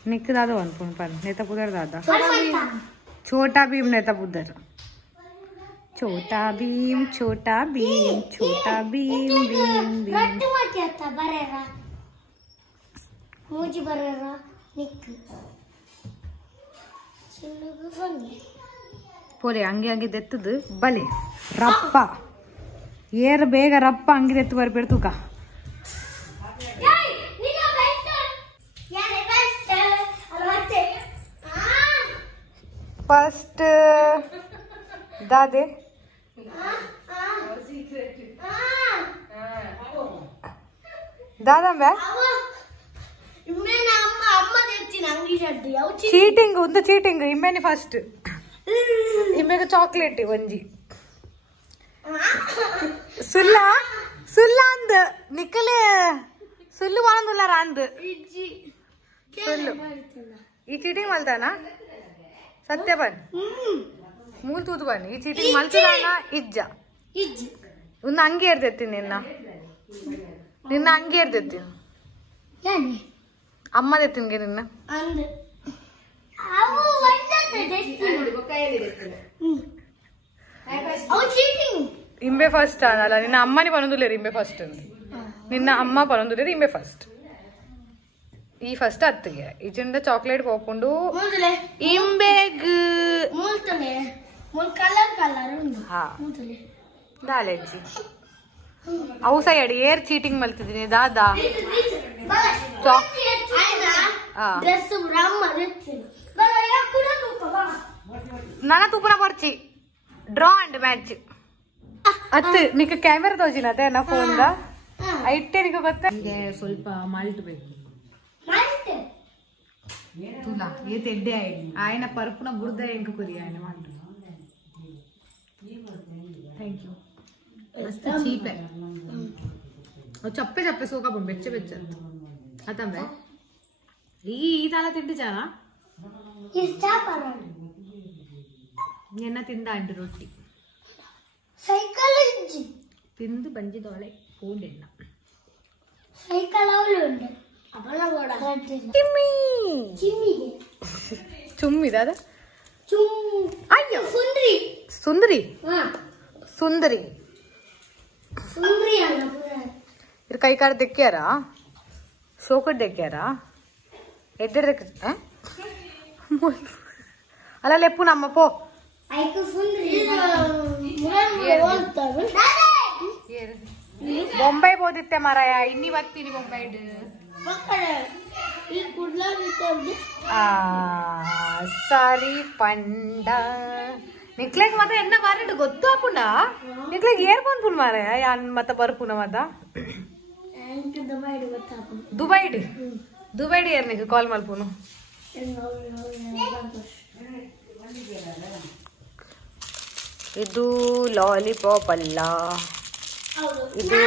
निक दादा अनपुन पण नेता पुदर दादा छोटा भीम नेता पुदर छोटा भीम छोटा भीम छोटा भीम भीम भीम ರಟ್ಟು ಮಾಡ್ತಾ ಬರೆರ ಮೂಜಿ ಬರೆರ ನಿಕ್ ಚಿಲ್ಲುಗು ಬನ್ನಿ ಪೋರೆ ಅಂಗಿ ಅಂಗಿ ದೆತ್ತದು ಬಲೆ ರಪ್ಪ ಏರ್ ಬೇಗ ರಪ್ಪ ಅಂಗಿ ದೆತ್ತು ಬರ್ಬಿಡ್ತುಕ फर्स्ट दादे दादा मैं चीटिंग उंद चीटिंग इम्मेनी फस्ट इम्मेग चॉकलेट वंजी सुल्ला सुल्ला अंद निकले सुल्लु वांदुला रांद सुल्लु ई चीटिंग मल्ताना सत्य बन मूल तूत बन ई चीटिंग मल्तदाना इज्ज इज्ज उन्न अंगे इर्दೆತ್ತಿ ನಿನ್ನ ಅಂಗೆ ಇರ್ದೆತ್ತಿ ಯಾನೆ ಅಮ್ಮ ದೆತ್ತಿನ್ಗೆ ನಿನ್ನ ಅಂದ ಅವು ಒಂದಕ್ಕೆ ದೆತ್ತಿನ ಬೊಕಾಯಲ್ಲಿ ದೆತ್ತಿನ ಅವು ಚೀಟಿಂಗ್ ಇಂಬೆ ಫಸ್ಟ್ ಅಲ್ಲ ನಿನ್ನ ಅಮ್ಮನಿ ಪನೊಂದುಲೇರು ಇಂಬೆ ಫಸ್ಟ್ ನಿನ್ನ ಅಮ್ಮ ಪನೊಂದುಲೇರು ಇಂಬೆ ಫಸ್ಟ್ ಈ ಫಸ್ಟ್ ಅತ್ತಿಗೆ ಇಜಿಂದ ಚಾಕ್ಲೇಟ್ ಹೋಗ್ಕೊಂಡು ಇಂಬೆಗ್ ಮೂಲ್ತಲೆ ಮೂಲ್ ಕಲರ್ ಕಲರ್ ಉಂಟು ಹಾ ಮೂಲ್ತಲೆ ದಾಲೆಜ್ಜಿ ಅವು ಸೈಡ್ ಏರ್ ಚೀಟಿಂಗ್ ಮಲ್ತಿದ್ದೀನಿ ದಾದಾ ಡ್ರೆಸ್ ಬ್ರಹ್ಮ ನನ್ನ ತುಪ್ಪನ ಬರ್ಚಿ ಡ್ರಾ ಅಂಡ್ ಮ್ಯಾಚ್ ಅತ್ತ ನಿಕ್ಕ ಕ್ಯಾಮೆರಾ ತೋಜಿನತೆ ನಾ ಫೋನ್ ಐಟೆ ನಿಕ್ಕ ಗೊತ್ತ ಇದೆ ಸ್ವಲ್ಪ ಮಾಲ್ಟ್ ಬೇಕು ತುಲಾ ಏತ್ ಎಡ್ಡೆ ಆಯ್ನ ಪರ್ಪುನ ಬುರ್ದ ಎಂಕ ಕುರಿ ಆಯ್ನ ಮಾಲ್ಟ್ ಥ್ಯಾಂಕ್ ಯು ಮಸ್ತ್ ಚೀಪ್ ಚಪ್ಪೆ ಚಪ್ಪೆ ಸೋಕ ಬೆಚ್ಚ ಬೆಚ್ಚ ಅತಂಬೆ ಈ ತಾಲ ತಿಂಡಿಚಾನ ಎನ್ನ ತಿಂದ ಅಂಡು ರೊಟ್ಟಿ ಸೈಕಲ್ ತಿಂದು ಬಂಜಿದೋಳೆ ಪೂಂಡೆಣ್ಣ ಸೈಕಲ್ ಅವಳು ಅವಳ ಕೂಡ ಚುಮ್ಮಿದ ಅದ ಅಯ್ಯೋ ಸುಂದ್ರಿ ಸುಂದರಿ ಸುಂದರಿ ಸುಂದ್ರಿ ಅಲ್ಲ ಇರ್ ಕೈ ಕಾರ್ ದೆಕ್ಕ್ಯಾರ ಸೋಕಡ್ ದೆಕ್ಕ್ಯಾರ ಎಡ್ಡೆಡ್ ದೆಕ್ಕ ಅಲ್ಲ ಲೆಪ್ಪು ನಮ್ಮ ಪೋ ಐಕು ಸುಂದ್ರಿ ಬೊಂಬೈ ಬೋದಿತ್ತೆ ಮಾರಾಯ ಇನ್ನಿ ಬರ್ತೀನಿ ಬೊಂಬೈ ಸಾರಿ ಪಂಡ ನಿಕ್ಲೆಗ್ ಮಾತ್ರ ಎನ್ನ ಮಾರಿಡು ಗೊತ್ತು ಹಾಪುಂಡ ನಿಕ್ಲೆಗ್ ಏರ್ ಬಂದ್ಪುನ್ ಮಾರಾಯ ಯಾನ್ ಮತ್ತ ಬರ್ಪುನ ಮತ್ತ ದುಬೈಡ್ ದುಬೈಡ್ ಏರ್ ನಿಕ್ ಕಾಲ್ ಮಲ್ಪುನು ಇದು ಲಾಲಿಪಾಪ್ ಅಲ್ಲ ಇದು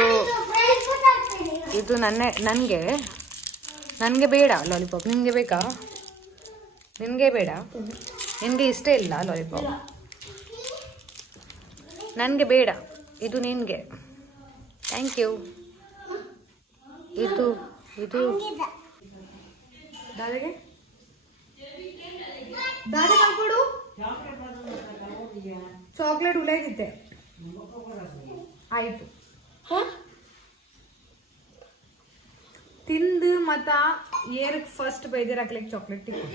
ಇದು ನನ್ಗೆ ಬೇಡ ಲಾಲಿಪಾಪ್ ನಿನ್ಗೆ ಬೇಕಾ ನಿನ್ಗೆ ಬೇಡ ನಿನ್ಗೆ ಇಷ್ಟ ಇಲ್ಲ ಲಾಲಿಪಾಪ್ ನನ್ಗೆ ಬೇಡ ಇದು ನಿನ್ಗೆ ಥ್ಯಾಂಕ್ ಯು ಇದು ಇದು ದಾದಾಗೆ ದಾದಾ ಕೊಡು ಚಾಕ್ಲೇಟ್ ಉಲಾಯ್ತಿದ್ದೆ ಆಯ್ತು ತಿಂದು ಮತ್ತ ಏರಕ್ ಫಸ್ಟ್ ಬೈದೇರ್ ಹಾಕ್ಲಿಕ್ಕೆ ಚಾಕ್ಲೇಟ್ ತಿಕ್ಕು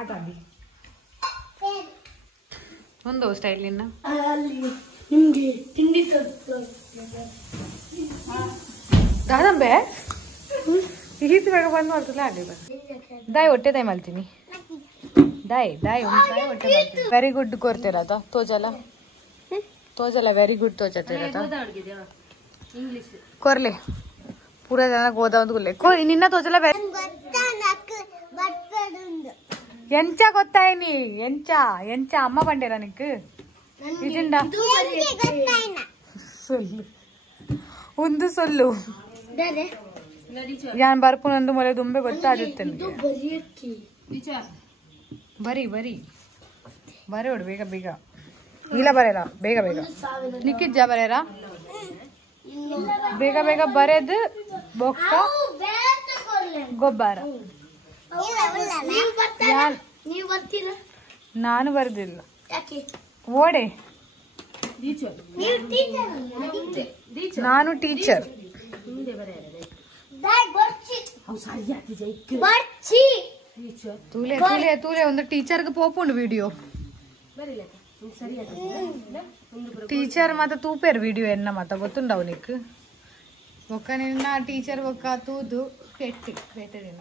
ಆಟಾಡಿ ಒಂದು ಸ್ಟೈಲ್ ಇನ್ನ ನಿಮ್ಗೆ ತಿಂಡಿ ದಾದಂಬೆ ಈತ್ ಬೇಗ ಬಂದು ಮಾಡ್ತಿಲ್ಲ ಆಡಿ ದಾಯ್ ಹೊಟ್ಟೆ ದಾಯ್ ಮಾಡ್ತೀನಿ ದಾಯ್ ದಾಯ್ ಹೊಟ್ಟೆ ಮಾಡ್ತೀನಿ ವೆರಿ ಗುಡ್ ಕೋರ್ತಿರತ್ತ ತೋಜಲ ವೆರಿ ಗುಡ್ ತೋಜತಿರತ್ತ ಕೊರ್ಲೆ ಪೂರ ಜನ ಗೋದ ಒಂದು ಗುಲ್ಲೆ ನಿನ್ನ ತೋಜಲ ಎಂಚ ಗೊತ್ತಾಯ್ನಿ ಎಂಚ ಅಮ್ಮ ಬಂಡೇರ ನಿಕ್ ಇದಿಂಡ ಸೊಲ್ಲು ಒಂದು ಸೊಲ್ಲು ಯಾನ್ ಬರ್ಪುನೊಂದು ಮೊಲೆ ದುಂಬೆ ಗೊತ್ತಾಗುತ್ತೆ ಬರಿ ಹೊಡು ಬೇಗ ಇಲ್ಲ ಬರೇರ ಬೇಗ ನಿಕ್ಕಿಜ್ಜ ಬರೇರ ಬೇಗ ಬರೆದು ಬೊಕ್ಕ ಗೊಬ್ಬರ ನಾನು ಬರ್ದಿಲ್ಲ ಓಡೆ ನಾನು ಟೀಚರ್ ತೂಲೆ ಒಂದು ಟೀಚರ್ಗೆ ಪೋಪುಂಡು ವಿಡಿಯೋ ಟೀಚರ್ ಮತ್ತ ತೂಪೇರ್ ವಿಡಿಯೋ ಎನ್ನ ಮತ್ತ ಗೊತ್ತುಂಡವು ನಿಕ್ ಒಕ್ಕ ನಿನ್ನ ಟೀಚರ್ ಒಕ್ಕ ತೂದು ಪೆಟ್ಟಿನ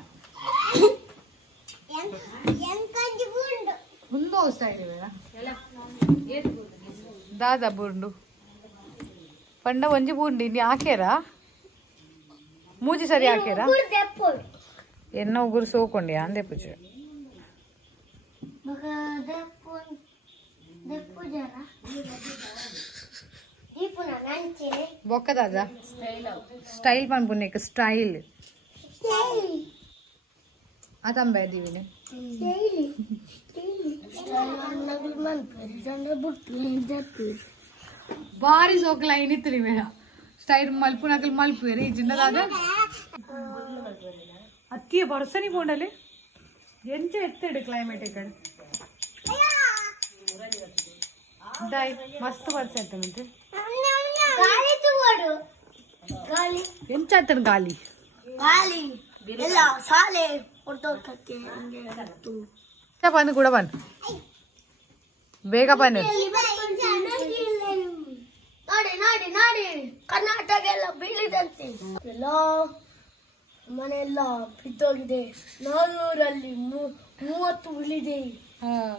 ಮುಂದೆ ಹೋಗ್ತಾ ಇದೀವಿ ದಾದಾ ಬುಂಡು ಪಂಡ ಒಂಜಿ ಬುಂಡಿ ನೀ ಹಾಕ್ಯಾರ ಮೂಜಿ ಸರಿ ಹಾಕ್ಯಾರ ಎನ್ನ ಉಗುರು ಸೋಕೊಂಡಿ ಅಂದೆ ಪೂಜೆ ಬೊಕ್ಕದಾದ ಸ್ಟೈಲ್ ಪನ್ಪುನ್ನೇಕ ಸ್ಟೈಲ್ ಅದಂಬೆ ದೀವಿನಿ ಬಾರಿ ಸೋಕಲ ಏನಿತ್ತು ನೀವೇ ಸ್ಟೈಲ್ ಮಲ್ಪು ನಕಲ್ ಮಲ್ಪು ಈ ಜಿಂದದಾಗ ಅತ್ತಿಯ ಬರ್ಸನಿ ಬೋಂಡಲ್ಲಿ ಎಂಚ ಎತ್ತಿಡು ಕ್ಲೈಮೇಟ್ ಈ ಕಡೆ ದಾಯ್ ಮಸ್ತ್ ಬರ್ಸ ಮತ್ತೆ ಎಂಚ ಆತಡ ಗಾಲಿ ಬಂದು ಕೂಡ ಬಂದು ಬೇಗ ಬನ್ನಿ ನೋಡಿ ಕರ್ನಾಟಕ ಎಲ್ಲ ಬೀಳಿದಂತೆ ಎಲ್ಲ ಮನೆಯೆಲ್ಲ ಬಿದ್ದೋಗಿದೆ 400ರಲ್ಲಿ 30 ಉಳಿದೆ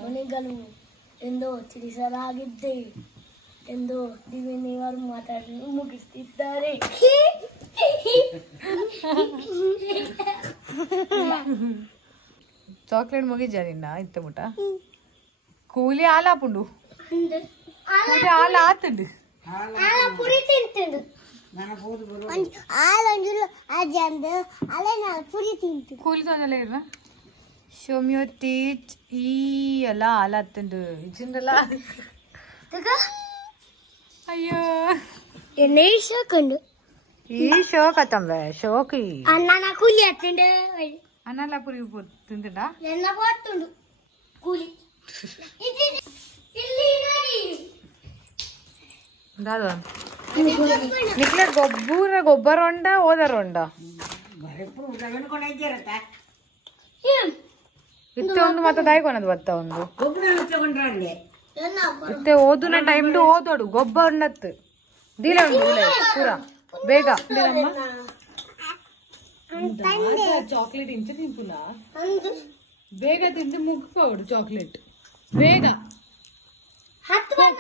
ಮನೆಗಳು ಎಂದು ತಿಳಿಸಲಾಗಿದೆ ಎಂದು ದಿವ್ಯನಿವಾರು ಮಾತಾಡಲು ಮುಗಿಸುತ್ತಿದ್ದಾರೆ. చాక్లెట్ ముగిజా నిన్న ఇంత ముట కూలి ఆలాపుండు కూలి ఆల ఆతుండు పురి తింటుండు ఆలంజులు అజందు అలా పురి తింటుండు కూలి తొందరలేరా షోమియో టీచ్ ఈ అలా ఆలాతుండు ఇచ్చిండలా అయ్యో ఎన్ని షోకుండు ఈ షో కతంవే షోకి అన్న నా కూలి అత్తుండు అన్నలా పురిగి తింటుండా ఎన్న పోతుండు కూలి ఇది దాదు ನಿಕ್ಲೆ ಗೊಬ್ಬರ ಉಂಡ ಓದರ ಉಂಡ ಇತ್ತೆ ಒಂದು ಮತ್ತೆ ದಾಯ್ಕೊನದು ಬತ್ತ ಒಂದು ಇತ್ತೆ ಓದುನ ಟೈಮ್ ಓದೋಡು ಗೊಬ್ಬರ ಉಂಡತ್ತು ದೀಲ ಉಂಡು ಪೂರ ಬೇಗ చాక్లెట్ ఇంత తింపునా ಬೇಗ ತಿಂದು ಮುಗ್ಕೋಡು చాక్లెట్ ಬೇಗ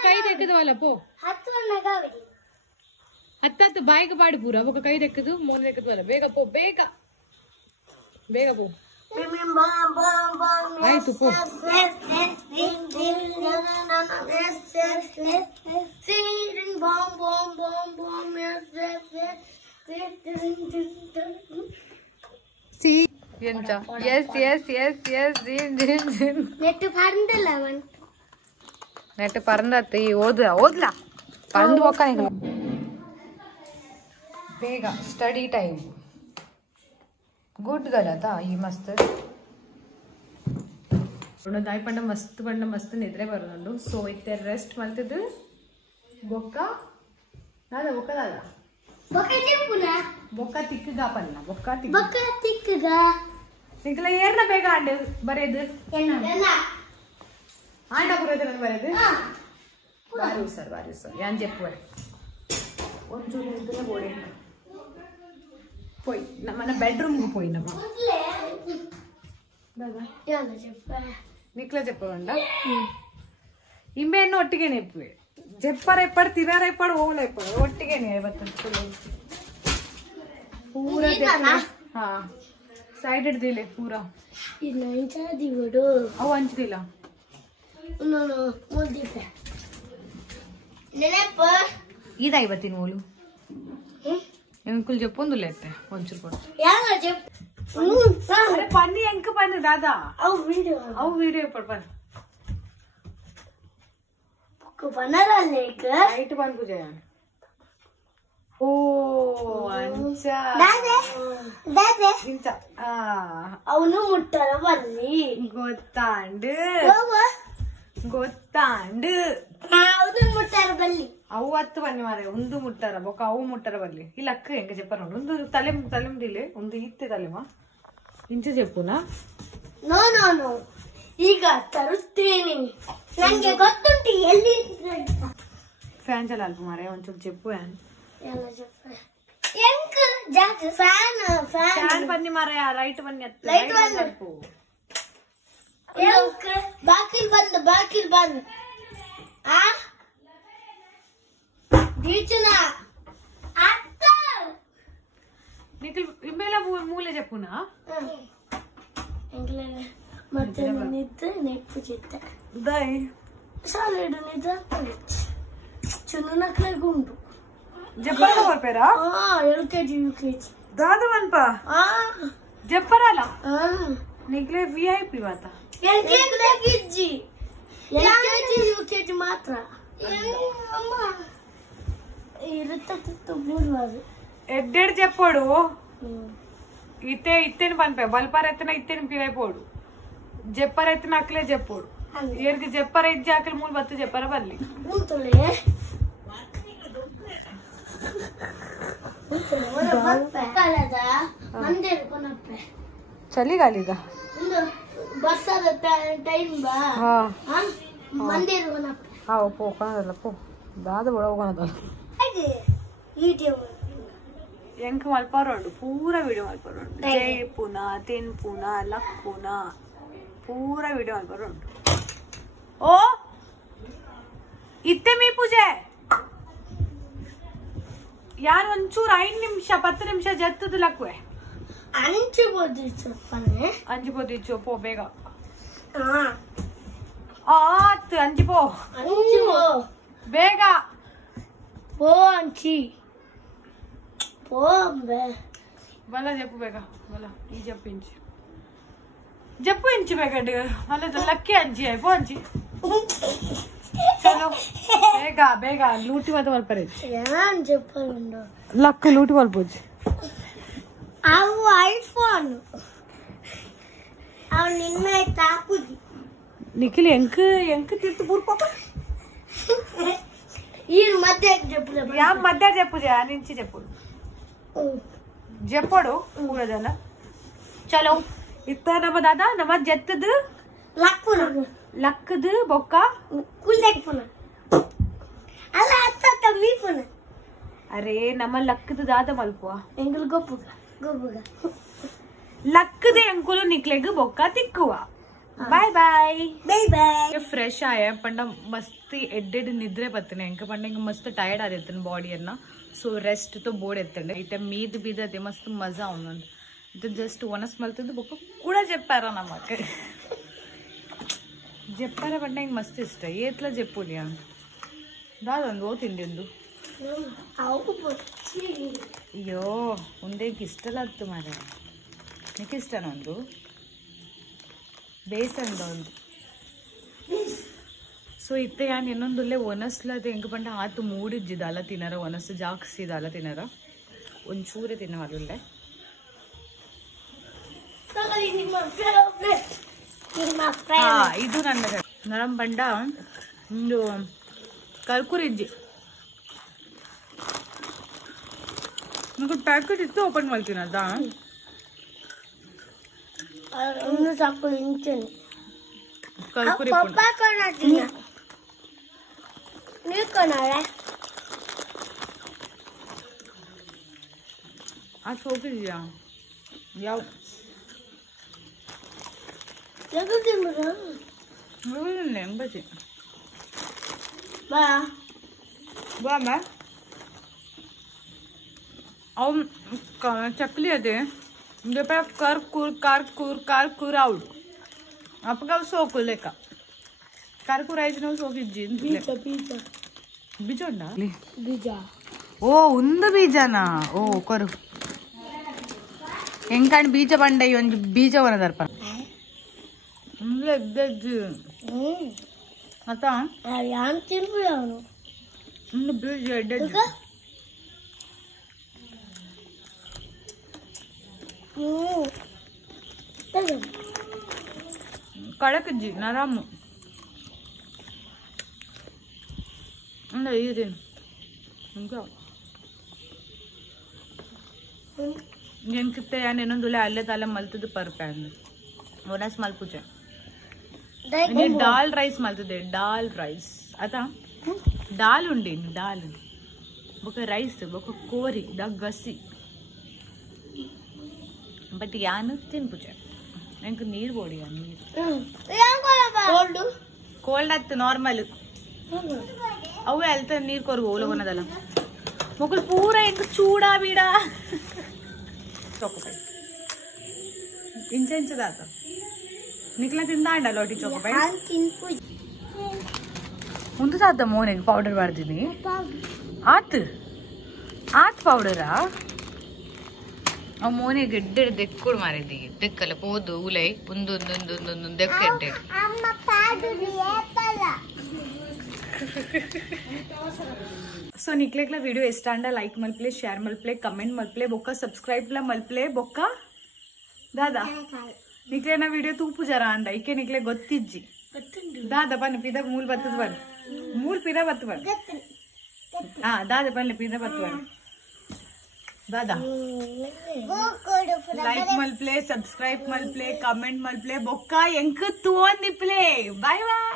ಕೈ ತೆಕ್ಕದವಲ್ಲ ಪೋ ಹತ್ತು ಬಾಯಿಗೆ ಪಾಡಿ ಪೂರ ఒక ಕೈ ತೆಕ್ಕದು ಮೂರು ತೆಕ್ಕದವಲ್ಲ ಬೇಗ ಪೋ ಬೇಗ ಬೇಗ ಪೋ ಆಯ್ತು ಪೋ ಎಂತ ಎಸ್ ಎಸ್ ಎಸ್ ಎಸ್ ನೆಟ್ಟು ಪರಂದಿಲ್ಲ ಅವನ್ ನೆಟ್ಟು ಪರಂದತ್ತಿ ಓದ್ಲಾ ಪರಂದು ಹೋಗ್ತಾನೆ ಬೇಗ ಸ್ಟಡಿ ಟೈಮ್ ಗುಡ್ ಗಲತಾ ಈ ಮಸ್ತ್ ದಾಯಿ ಪಂಡ ಮಸ್ತ್ ನಿದ್ರೆ ಬರೋದು ಸೊ ಇತ್ತೆ ರೆಸ್ಟ್ ಮಲ್ತದ್ದು ಬೊಕ್ಕ ನಾದ ಬೊಕ್ಕದಲ್ಲ ಬೊಕ್ಕ ತಿಕ್ಕಗ ಪಲ್ಲ ಬೊಕ್ಕ ತಿಕ್ಕಗ ನಿಕ್ಲ ಏರ್ನ ಬೇಗ ಆಂಡು ಬರೇದು ಆಂಡ ಬರೋದು ನಾನು ಬರೇದು ಬಾರಿ ಸರ್ ಯಾನ್ చెప్పు ಒಂಚೂರು ನಿಂತನೆ ಬೋಡಿ పోయి మన బెడ్రూమ్ కు పోయినమా ನಿಕ್ಲ చెప్పవంಡ ಇಂಬೆಯನ್ನು ಒಟ್ಟಿಗೆನೆ ಇಪ್ಪುವೆ ಜೆಪ್ಪರ ಎಪ್ಪಡು ತಿನ್ನರ ಎಪ್ಪಡು ಹೋಗ್ಲ ಎಪ್ಪಡು ಒಟ್ಟಿಗೆನೆ ಇವತ್ತು ಪೂರ ಹಾ ಸೈಡ್ ಹಿಡ್ದಿಲ್ಲ ಪೂರ ಅವು ಹಂಚ್ದಿಲ್ಲ ಇದ ಇವತ್ತಿನ ಓಲು ಎಂಕುಲ್ చెప్పొందు లేతే కొంచెం అరే పని ఎంక పని దాదా అవు వీడియో పడు పని बनाना लेकर लाइट बंद हो जाए ओ अच्छा दादे इंच ಅವನು ಮುಟ್ಟರ ಬನ್ನಿ ಗೊತ್ತಾಂಡು ಅವನು ಮುಟ್ಟರ ಬಲ್ಲಿ ಅವು ಹತ್ತು ಬನ್ನಿ ಮಾರೆ ಒಂದು ಮುಟ್ಟಾರ ಬೊಕ್ಕ ಅವು ಮುಟ್ಟಾರ ಬಲ್ಲಿ ಇಲ್ಲ ಅಕ್ಕ ಹೆಂಗ చెప్పారు ಒಂದು ತಲೆಮ್ದಿಲೆ ಒಂದು ಇತ್ತೆ ತಲೆಮ ಇಂಚ చెప్పుನಾ ನೋ ನೋ ನೋ ಈಗ ತರುತ್ತೇನೆ ನನಗೆ ಗೊತ್ತುಂಟು ಎಲ್ಲಿ ಫ್ಯಾನ್ ಚಲಾಲ್ಪ ಮಾರೆ ಒಂಚೂರು చెప్పు ಎಲ್ಲ చెప్పు ಎಂಕ ಜಾಗ ಫ್ಯಾನ್ ಬನ್ನಿ ಮಾರೆ ಲೈಟ್ ಬನ್ನಿ ಲೈಟ್ ಬಂದು ಎಂಕ ಬಾಕಿಲ್ ಬಂದು ಆ ದೀಚನ ಅತ್ತ ನಿಖಿಲ್ ಇಮ್ಮೆಲ್ಲ ಮೂಲೆ చెప్పుನಾ ಎಂಕಲ ಮತ್ತೆ ನಿಂತು ನೆಟ್ಟು ಚಿತ್ತ ದೈ ಸಾಲಿಡು ನಿಂತು ಚುನ್ನು ನಕ್ಲೆ ಗುಂಡು ಜಪ್ಪರ ಹೋಗ್ಬೇರಾ LKG UKG ದಾದು ಮನ್ಪ ಜಪ್ಪರಲ್ಲ ನಿಗ್ಲೆ VIP ಮಾತ LKG UKG ಮಾತ್ರ ಅಮ್ಮ ಇರುತ್ತ ಮೂರು ఎడ్డెడు చెప్పాడు ఇత్తేని పనిపే బల్పార్ ఎత్తిన ఇత్తేని పిలైపోడు జప్పర్ ఎత్తిన అక్కలే చెప్పాడు ఏరికి జప్పర ఇచ్చి అక్కలు మూలు బతు చెప్పారా బల్లి చలిగాలిద బస్సాದ ಟೈಮ್ ಬಾ ಮಂದಿರ ಪೋ ಕೊನದಲ್ಲ ಪೋ ದಾದ ಬಡ ಹೋಗೋಣದಲ್ಲ ಎಂಕ ಮಲ್ಪಾರೋಂಡು ಪೂರ ವಿಡಿಯೋ ಮಲ್ಪಾರೋಂಡು ಜೈ ಪುನ ತಿನ್ ಪುನ ಲಕ್ ಪುನ ಪೂರ ವಿಡಿಯೋ ಮಲ್ಪಾರೋಂಡು ಓ ಇತ್ತೆ ಮೀ ಪೂಜೆ ಯಾರು ಒಂಚೂರು 5 ನಿಮಿಷ 10 ನಿಮಿಷ ಜತ್ತದ ಲಕ್ವೆ ಅಂಜಿಬೋದಿಚ್ಚು ಪೋ ಬೇಗ ಆತ್ ಅಂಜಿಪೋ ಬೇಗ పో అంచి పో వాళ్ళ చెప్పు బేగా వాళ్ళ ఈ చెప్పించి చెప్పు ఇంచి బేగడ్డు వాళ్ళ లక్కి అంచి అయిపో అంచి చలో బేగా బేగా లూటి వద్ద వాళ్ళు పరే చెప్పాలండు లక్క లూటి వాళ్ళు పోచి అవు ఐఫోన్ అవు నిన్న తాకుది నిఖిల్ ఎంక తిట్టు పూర్ పాప ఈ మధ్య చెప్పు యా మధ్య చెప్పు నుంచి చెప్పు చెప్పడు కూడదಲ್ಲ ಚಲೋ ಇತ್ತ ನಮ್ಮ ದಾದ ನಮ್ಮ ಜತ್ತದ ಲಕ್ಕದ ಬೊಕ್ಕ ಕುಲ್ಲೆಕ್ಪುನ ಅಲ್ಲ ಅತ್ತ ತಮ್ಮಿ ಪುನ ಅರೆ ನಮ್ಮ ಲಕ್ಕದ ದಾದ ಮಲ್ಪುವ ಎಂಗಲ್ ಗೊಪ್ಪುಗ ಲಕ್ಕದ ಎಂಕುಲು ನಿಕ್ಲೆಗ್ ಬೊಕ್ಕ ತಿಕ್ಕುವ bye bye bye bye fresh आया पंड मस्त एड्डेड निद्रे बत्तने इंक पंड इंक मस्त टायर्ड आदितन बॉडी अन्न सो रेस्ट तो बोर्ड एत्तंडे इते मीद बीदते मस्त मजा उन्नंड इते जस्ट वनस मल्तद बोक कूडा चेप्पारा नमक चेप्पारा पंड इंक मस्त इष्ट एत्ला चेप्पुली अंत दादोंदु ओ तिंडी उंदु अय्यो उंदे इष्टलत्तु मारे निक्के इष्टना उंदु ಬೇಸಂದ ಒಂದು ಸೊ ಇತ್ತೆ ಯಾನ್ ಇನ್ನೊಂದುಲ್ಲೆ ಒನಸ್ಲದ ಹೆಂಗ ಪಂಡ ಆತು ಮೂಡಿಜ್ಜಿದಲ್ಲ ತಿನ್ನರ ಒನಸ್ ಜಾಕ್ಸಿದಲ್ಲ ತಿನ್ನರ ಒಂಚೂರೆ ತಿನ್ನವಲ್ಲೇ ಇದು ನನ್ನ ನರಂ ಪಂಡ ಒಂದು ಕರ್ಕುರಿಜ್ಜಿ ನನಗೆ ಪ್ಯಾಕೆಟ್ ಇತ್ತು ಓಪನ್ ಮಾಡ್ತೀನಿ ಅದಾ ഒന്ന് ചക്കു ഇഞ്ചിന് കൽക്കുരി നീക്കണേ ആ ചോക്കില്ല ಯಾವ ಎಂಬತ್ತಿ ಬಾ ಬಾಮ ಅವು ಚಕ್ಲಿ ಅದೇ कर कुर आउट आपका सोक लेका कर कुराइज नो सोक जिन बीजा बीजा बीजोंडा बीजा ओ उंद बीजाना ओ करू ಎಂಕಂಡ್ ಬೀಜ ಬಂಡೈ ಒಂಜಿ ಬೀಜವನ ದರ್ಪ ಎದ್ದಜ್ಜು ಅತ್ತ ಯಾನ್ ತಿನ್ಬು ಅವನು ಒಂದು ಬೀಜ ಎದ್ದಜ್ಜು ಕಡಕಜ್ಜಿ ನರಾಮು ಅಂದ ಇದು ఇంకా ಎಂಕಿತ್ತೆ ಯಾನ್ ಇನ್ನೊಂದುಲೆ ಅಲ್ಲೇ ತಾಲೆ ಮಲ್ತದ ಪರ್ಪೆ ಅಂದ ಒನಸ್ ಮಲ್ಪುಚೆ ದಾಲ್ ರೈಸ್ ಮಲ್ತದೆ ದಾಲ್ ರೈಸ್ ಆತ ದಾಲ್ ಉಂಡಿ ದಾಲ್ ಬೊಕ ರೈಸ್ ಬೊಕ ಕೋರಿ ದ ಗಸಿ ಬಟ್ ಯಾನು ತಿನ್ಪುಚೆ ಎಂಕ್ ನೀರ್ ಬೋಡಿ ಕೋಲ್ಡ್ ಕೋಲ್ಡ್ ಆತ್ ನಾರ್ಮಲ್ ಅವು ಎಲ್ತ ನೀರ್ ಕೊರ್ಗು ಓಲಗೊನದಲ್ಲ ಮೊಕಲ್ ಪೂರ ಎಂಕ್ ಚೂಡಾ ಬೀಡಾ ಚೋಕೋಪಾಯಿ ಇಂಚ ಇಂಚದಾತ ನಿಕ್ಲ ತಿಂದಾಂಡ ಲೋಟಿ ಚೋಕೋಪಾಯಿ ಮುಂದೆ ಸಾತ ಮೋನೆಗೆ ಪೌಡರ್ ಬಾರ್ದಿನಿ ಆತ್ ಆತ್ ಪೌಡರಾ ಆ ಮೋನೆಗೆ ಎಡ್ಡೆ ದೆಕ್ಕುಡು ಮಾರಿದ್ದಿ ದೆಕ್ಕಲ್ಲ ಪೋದು ಉಲೈ ಒಂದೊಂದೊಂದೊಂದೊಂದು ದೆಕ್ಕ ಎಡ್ಡೆ ಸೊ ನಿಕ್ಲೆಗ್ಲ ವಿಡಿಯೋ ಇಷ್ಟ ಅಂಡ ಲೈಕ್ ಮಲ್ಪ್ಲೆ ಶೇರ್ ಮಲ್ಪ್ಲೆ ಕಮೆಂಟ್ ಮಲ್ಪ್ಲೆ ಬೊಕ್ಕ ಸಬ್ಸ್ಕ್ರೈಬ್ ಮಲ್ಪ್ಲೆ ಬೊಕ್ಕ ದಾದಾ ನಿಕ್ಲೆನ ವಿಡಿಯೋ ತೂಪು ಜರ ಅಂಡ ಇಕ್ಕೆ ನಿಕ್ಲೆ ಗೊತ್ತಿಜ್ಜಿ ದಾದಾ ಪನ್ನ ಪಿದ ಮೂಲ್ ಬತ್ತದ ಬನ್ ಮೂಲ್ ಪಿದ ಬತ್ತು ಬನ್ ಹಾ ದಾದಾ ಪನ್ನ ಪಿದ ಬತ್ತು ಬನ್ दादा लाइक मल प्ले सब्सक्राइब मल प्ले कमेंट मल प्ले बोक्का ಎಂಕ ತೋಂದಿ ಪ್ಲೇ ಬಾಯ್ ಬಾಯ್